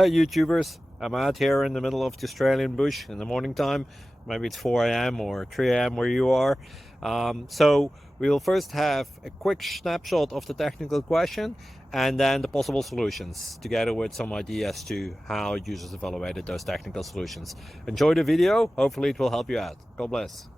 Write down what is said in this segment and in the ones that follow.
Hey YouTubers, I'm out here in the middle of the Australian bush in the morning time. Maybe it's 4 a.m. or 3 a.m. where you are. So we'll first have a quick snapshot of the technical question and then the possible solutions, together with some ideas to how users evaluated those technical solutions. Enjoy the video, hopefully it will help you out. God bless.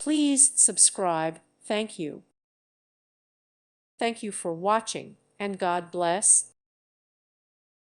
Please subscribe. Thank you. Thank you for watching, and God bless.